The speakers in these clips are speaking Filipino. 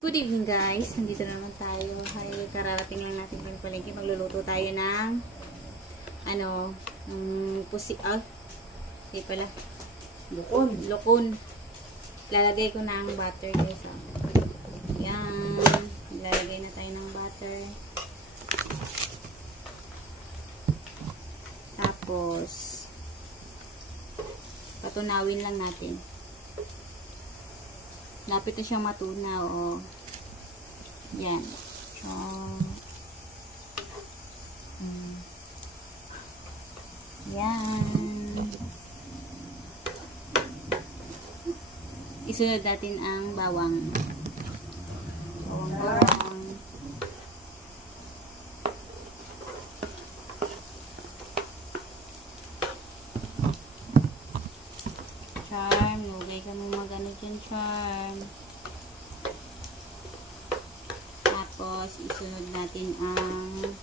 Good evening guys, nandito na naman tayo. Kararating lang natin pang palengke. Magluluto tayo ng hindi pala. Lokon. Lalagay ko ng butter guys. Yan. Lalagay na tayo ng butter. Tapos patunawin lang natin. Lapit na siyang matunaw, oh. Yan. So, yan. Isunod natin ang bawang. Bawang. Charm, lugay ka mong magano dyan, Charm. Tapos, isunod natin ang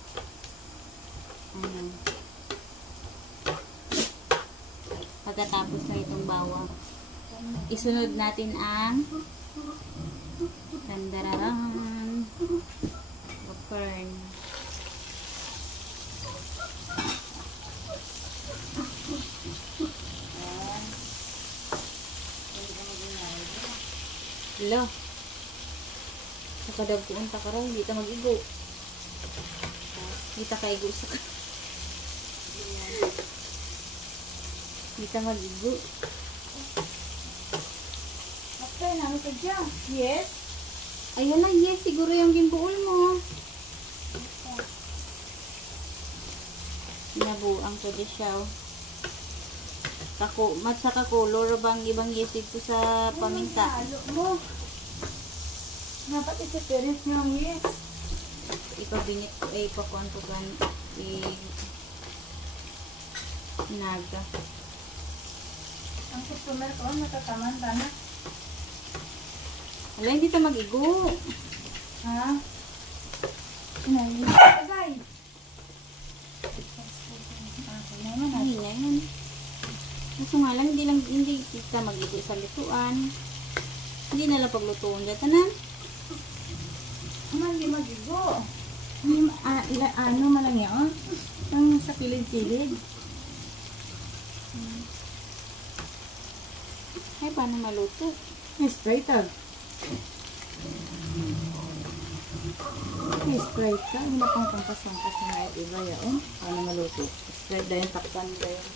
pagkatapos na itong bawang, isunod natin ang dandararan popcorn. Hello. Sa kadagpuan ta karon, di ta mag-igo. Di ta kaigo sa. Di ta mag-igo. Okay, namin ka dyan. Yes? Ayun na, yes. Siguro yung ginbuol mo. Nabuang ko di siya, oh. Matsa ka color bang ibang yesig ko sa paminta. Halo mo. Dapat isa-period nyo ang yes. Ipabinit ko, ipakuan ko gan. Naga. Ang customer ko, natatamanda na. Wala, hindi ta mag-igo. Ha? Nainis ka, guys. Okay naman. Ay, yan. Kaso nga lang, hindi kita mag-igo sa lutuan. Hindi na lang paglutuan dyan, tanan. Hindi magigo. Ano malang yun? Ang sa kilid-kilid. Ay, paano maluto? Straight up. Straight ka. Hindi na pang pangkas-pangkas na nga iba yun. Paano maluto? Straight dahil takpan dahil.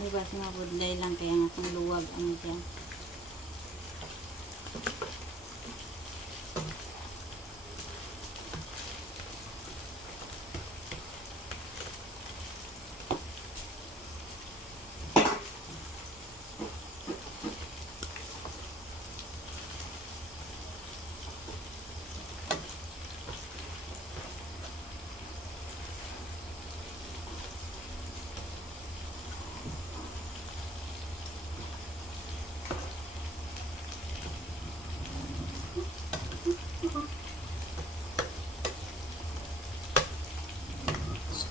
Diba, sumabudlay lang kaya nga kung luwag ang dyan.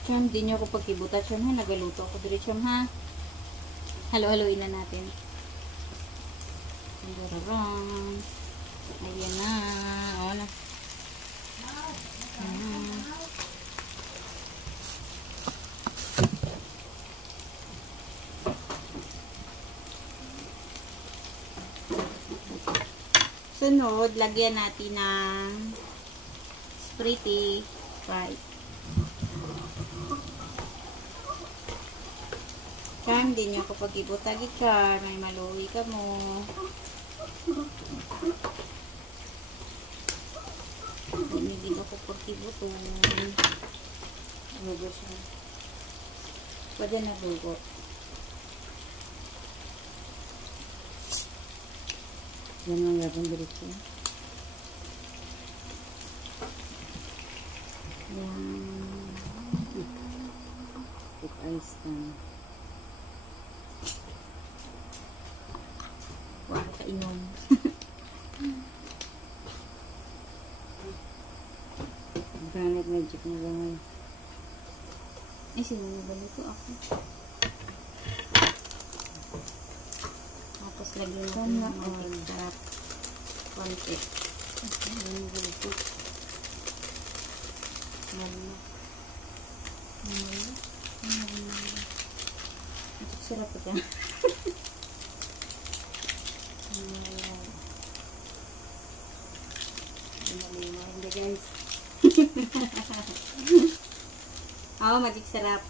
Cham, di nyo ako pagkibuta, Cham, ha? Nagaluto ako dito, Cham, ha? Halo-haloin na natin. Dararang. Ayan na. O na. Sunod, lagyan natin ng Sprite. Charm, di nyo ako pag-ibutag, Charm. May maluwi ka mo. Hindi ako pag-ibutong. Lugo siya. Pwede na lugo. Yan ang yapang diretso. Yan. Put ice na. Huwag kainom. Organic magic na gamay. Ay, sino ba nito ako? Tapos lagyan natin ng magic sarap. Konti. Ang gulo. Magic sarap ito. Hindi guys. Oo, magic sarap.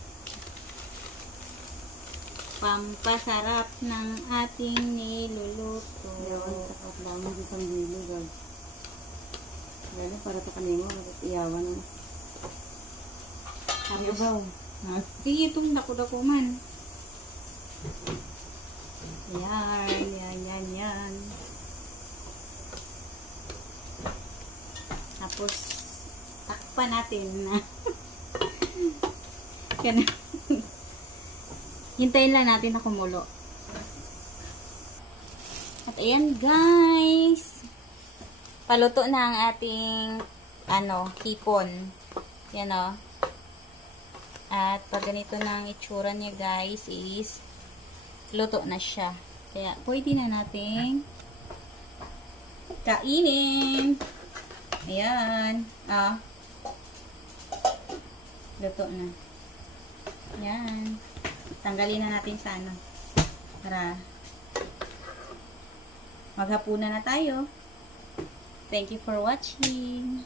Pampasarap ng ating niluluto. Iyawan sa katlamang sa isang bilo guys. Gano para to kanimo iyawan na. Tapos, Yabaw. sige, itong dako-dako man. Yan. Tapos, takpan natin na. Hintayin lang natin na kumulo. At ayan guys. Paluto na ang ating hipon. Yan o. At pag ganito na ang itsura niya guys is luto na siya. Kaya pwede na natin kainin. Ayan. Luto na. Ayan. Tanggalin na natin sa para maghapunan na tayo. Thank you for watching.